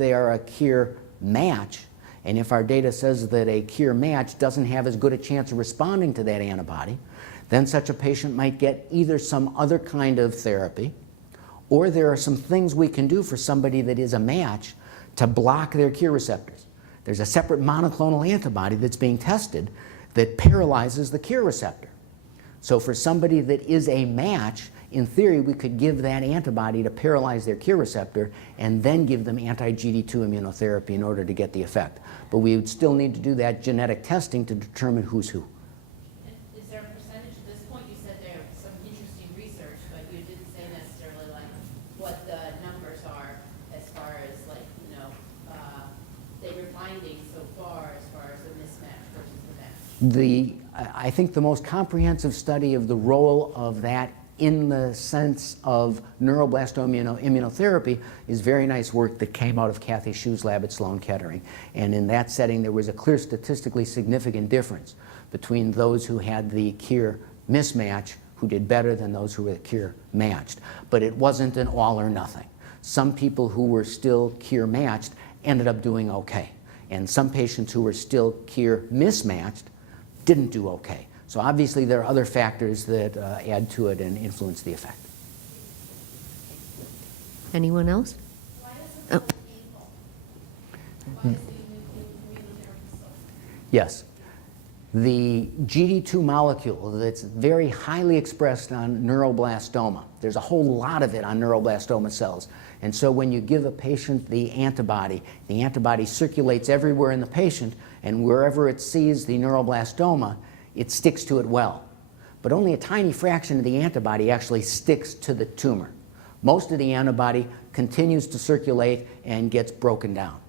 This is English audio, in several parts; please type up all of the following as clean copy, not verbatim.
they are a KIR match, and if our data says that a KIR match doesn't have as good a chance of responding to that antibody, then such a patient might get either some other kind of therapy, or there are some things we can do for somebody that is a match to block their KIR receptors. There's a separate monoclonal antibody that's being tested that paralyzes the KIR receptor. So for somebody that is a match, in theory, we could give that antibody to paralyze their KIR receptor and then give them anti-GD2 immunotherapy in order to get the effect. But we would still need to do that genetic testing to determine who's who. Is there a percentage at this point? You said there was some interesting research, but you didn't say necessarily like what the numbers are as far as like, you know, that you're finding so far as the mismatch versus the match. I think the most comprehensive study of the role of that in the sense of neuroblastoma immunotherapy is very nice work that came out of Kathy Schu's lab at Sloan Kettering. And in that setting, there was a clear statistically significant difference between those who had the KIR mismatch, who did better than those who were KIR matched. But it wasn't an all or nothing. Some people who were still KIR matched ended up doing okay. And some patients who were still KIR mismatched didn't do okay. So obviously there are other factors that add to it and influence the effect. Anyone else? Why is it so painful? Why is the immunotherapy so? Yes. The GD2 molecule that's very highly expressed on neuroblastoma. There's a whole lot of it on neuroblastoma cells. And so when you give a patient the antibody circulates everywhere in the patient, and wherever it sees the neuroblastoma, it sticks to it well. But only a tiny fraction of the antibody actually sticks to the tumor. Most of the antibody continues to circulate and gets broken down.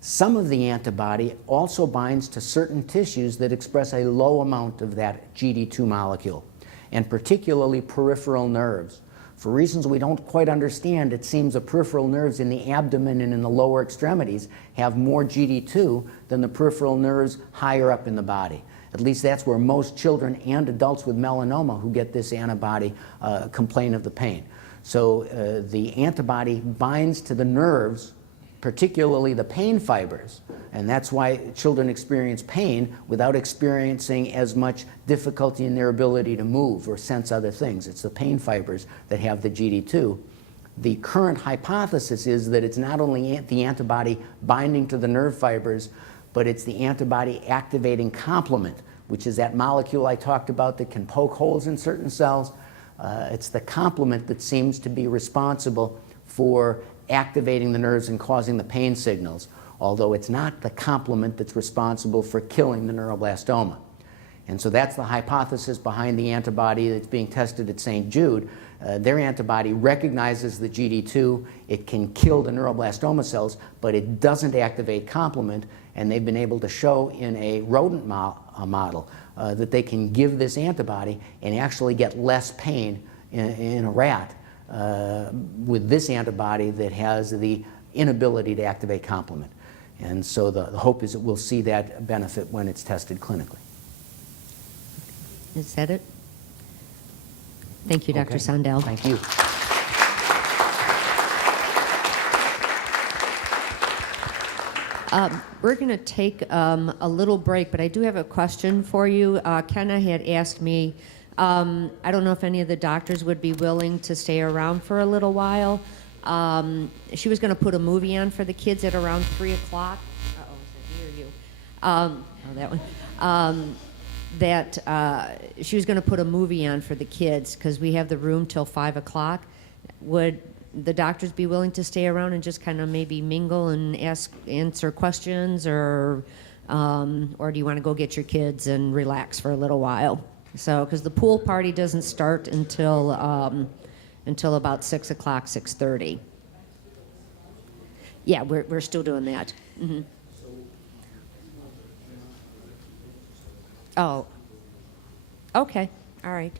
Some of the antibody also binds to certain tissues that express a low amount of that GD2 molecule, and particularly peripheral nerves. For reasons we don't quite understand, it seems the peripheral nerves in the abdomen and in the lower extremities have more GD2 than the peripheral nerves higher up in the body. At least that's where most children and adults with melanoma who get this antibody complain of the pain. So the antibody binds to the nerves, particularly the pain fibers, and that's why children experience pain without experiencing as much difficulty in their ability to move or sense other things. It's the pain fibers that have the GD2. The current hypothesis is that it's not only the antibody binding to the nerve fibers, but it's the antibody activating complement, which is that molecule I talked about that can poke holes in certain cells. It's the complement that seems to be responsible for activating the nerves and causing the pain signals, although it's not the complement that's responsible for killing the neuroblastoma. And so that's the hypothesis behind the antibody that's being tested at St. Jude. Their antibody recognizes the GD2, it can kill the neuroblastoma cells, but it doesn't activate complement, and they've been able to show in a rodent model that they can give this antibody and actually get less pain in a rat with this antibody that has the inability to activate complement. And so the hope is that we'll see that benefit when it's tested clinically. Is that it? Thank you, Dr. Okay. Sondel. Thank you. We're going to take a little break, but I do have a question for you. Kenna had asked me, I don't know if any of the doctors would be willing to stay around for a little while. She was going to put a movie on for the kids at around 3 o'clock. Uh-oh, is that me or you? Oh, that one. She was going to put a movie on for the kids because we have the room till 5 o'clock. Would the doctors be willing to stay around and just kind of maybe mingle and answer questions, or do you want to go get your kids and relax for a little while? So, because the pool party doesn't start until about 6 o'clock, 6:30. Yeah, we're still doing that. Mm-hmm. Oh, okay, all right.